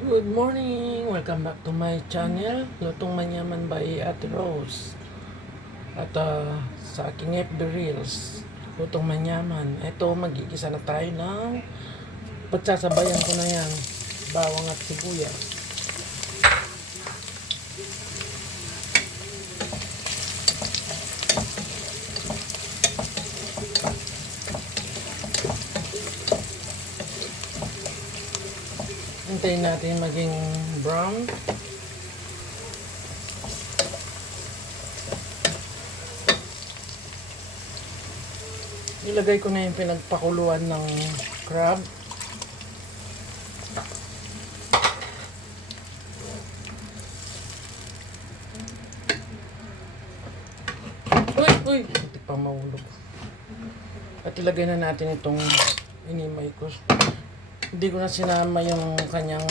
Good morning! Welcome back to my channel, Lutong Manyaman by Ate Rose. At sa aking FB Reels, Lutong Manyaman. Ito, magigisa na tayo ng pagsasabayan ko na yan, bawang at sibuyas. Hintayin natin maging brown. Ilagay ko na yung pinagpakuluan ng crab. Uy! Hindi pa mahulog. At ilagay na natin itong inimay ko. Hindi ko na sinama yung kanyang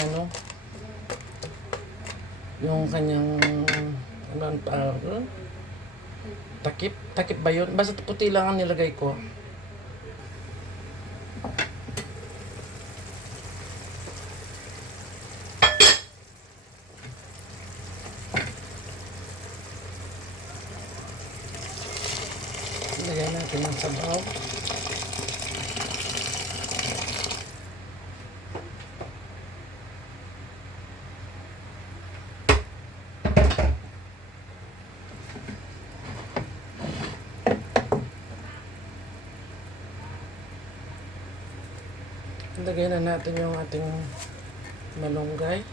yung kanyang takip ba yun? Basta puti lang ang nilagay ko. Lagyan natin ng sabaw. Lagyan na natin yung ating malunggay.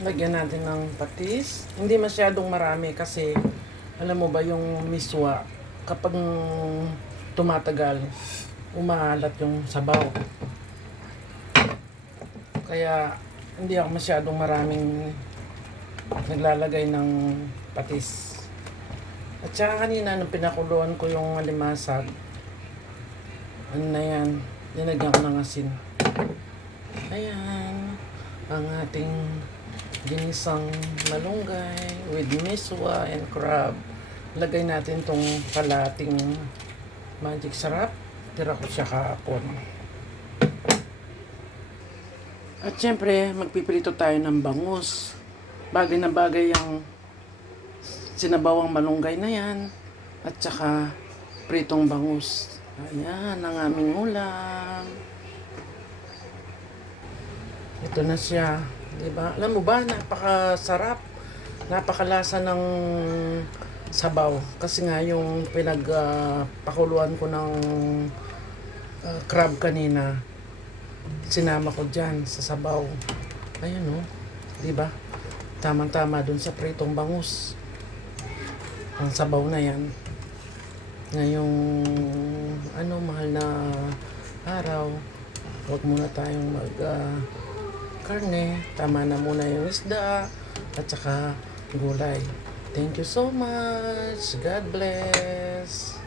Lagyan natin ng patis. Hindi masyadong marami kasi alam mo ba yung miswa kapag tumatagal umaalat yung sabaw. Kaya hindi ako masyadong maraming naglalagay ng patis. At saka kanina nung pinakuluan ko yung alimasag, ano na yan, nilagyan ko ng asin. Ayan ang ating ginisang malunggay with miswa and crab. Lagay natin tong kalating magic sarap. Tira ko siya kahapon. At syempre, magpipilito tayo ng bangus. Bagay na bagay ang sinabawang malunggay na yan. At saka pritong bangus. Ayan ang aming ulam. Ito na siya. Diba? Alam mo ba, napakasarap. Napakalasa ng sabaw. Kasi nga yung pinagpakuluan ko ng crab kanina, sinama ko dyan sa sabaw. Ayun o. Diba? Tamang-tama dun sa pritong bangus. Ang sabaw na yan. Ngayong mahal na araw, huwag muna tayong karne, tama na muna yung isda at saka gulay. Thank you so much. God bless.